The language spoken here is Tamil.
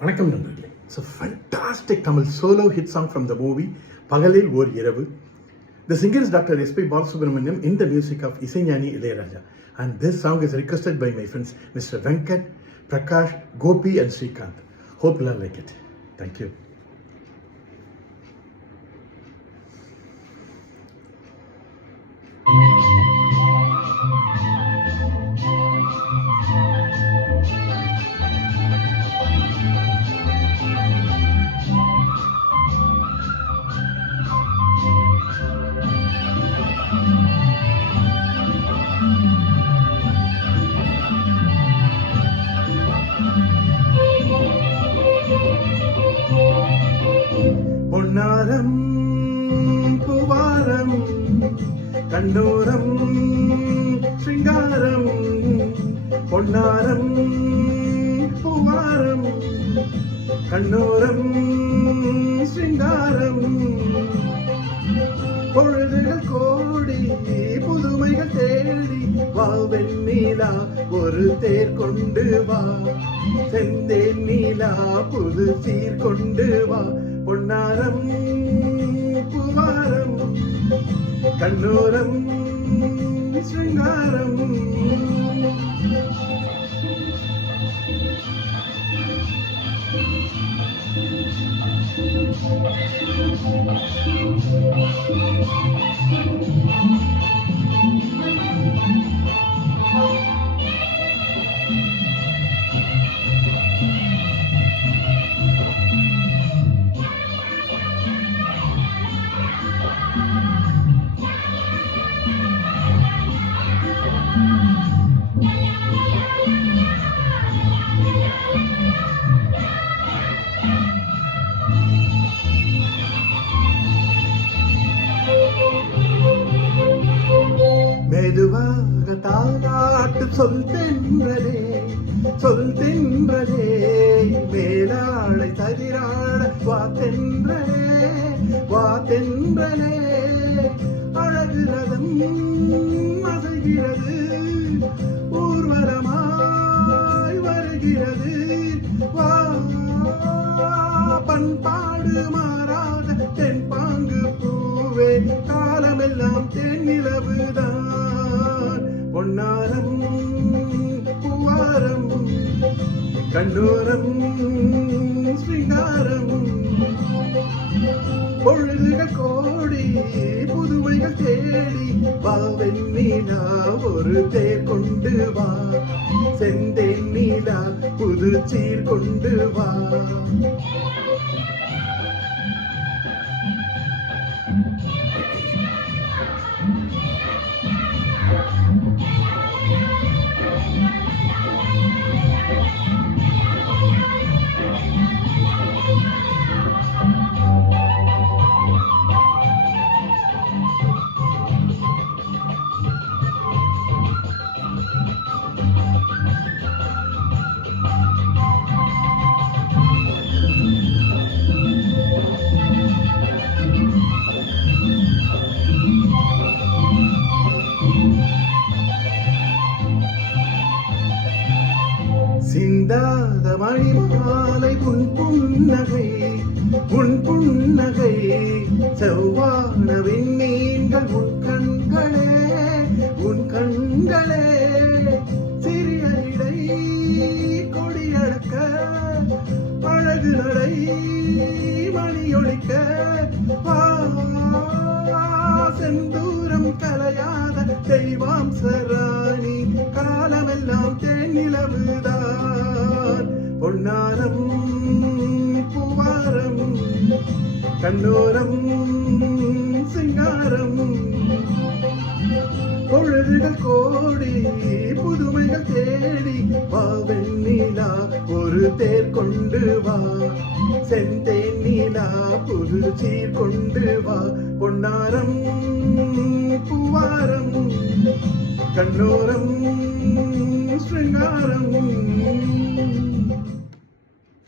வணக்கம் நண்பர்களே. It's a fantastic Tamil solo hit song from the movie பகலில் ஓர் இரவு. The singer is Dr. S.P. Balasubramaniam in the music of Isaignani Ilayaraja. And this song is requested by my friends Mr. Venkat, Prakash, Gopi and Srikanth. Hope you'll like it. Thank you. பொன்னாரம் பூவாரம் கண்ணோரம் சிங்காரம் பொன்னாரம் பூவாரம் கண்ணோரம் சிங்காரம் பொழுதுகள் கோடி புதுமைகள் தேடி வா வெண்ணிலா ஒரு தேர் கொண்டு வா செந்தேன் நீலா புது சீர் கொண்டு வா பொன்னாரம் பூவாரம் கண்ணோரம் சிங்காரம் மெதுவாக தாலாட்டு சொல் தென்றலே மேலாளை ததிராட வா தென்றலே அழகு ரதம் அசைகிறது ஊர்வலமாய் வருகிறது வா பண்பாடு மாறாத தென்பாங்கு பூவே காலமெல்லாம் தென்னிலவுதான் பொன்னாரம் பூவாரம் கண்ணோரம் சிங்காரம் பொழுதுகள் கோடி புதுமைகள் தேடி வா வெண்ணிலா ஒரு தேர் கொண்டு வா செந்தேன் நீலா புது சீர் கொண்டு வா சிந்தாத மணிமாலை உன் புன்னகை செவ்வான விண்ணீங்கள் உன் கண்களே சிறிய இடை கொடியடக்க அழகு நடை மணியொழிக்க செந்தூரம் கலையாத தெய்வாம்சராணி காலமெல்லாம் தென்னிலவுதான் பொன்னாரம் பூவாரம் கண்ணோரம் சிங்காரம் பொழுதுகள் கோடி புதுமைகள் தேடி வா வெண்ணிலா ஒரு தேர் கொண்டு வா செந்தேன் நீலா புது சீர் கொண்டு வா பொன்னாரம் பூவாரம் கண்ணோரம் சிங்காரம்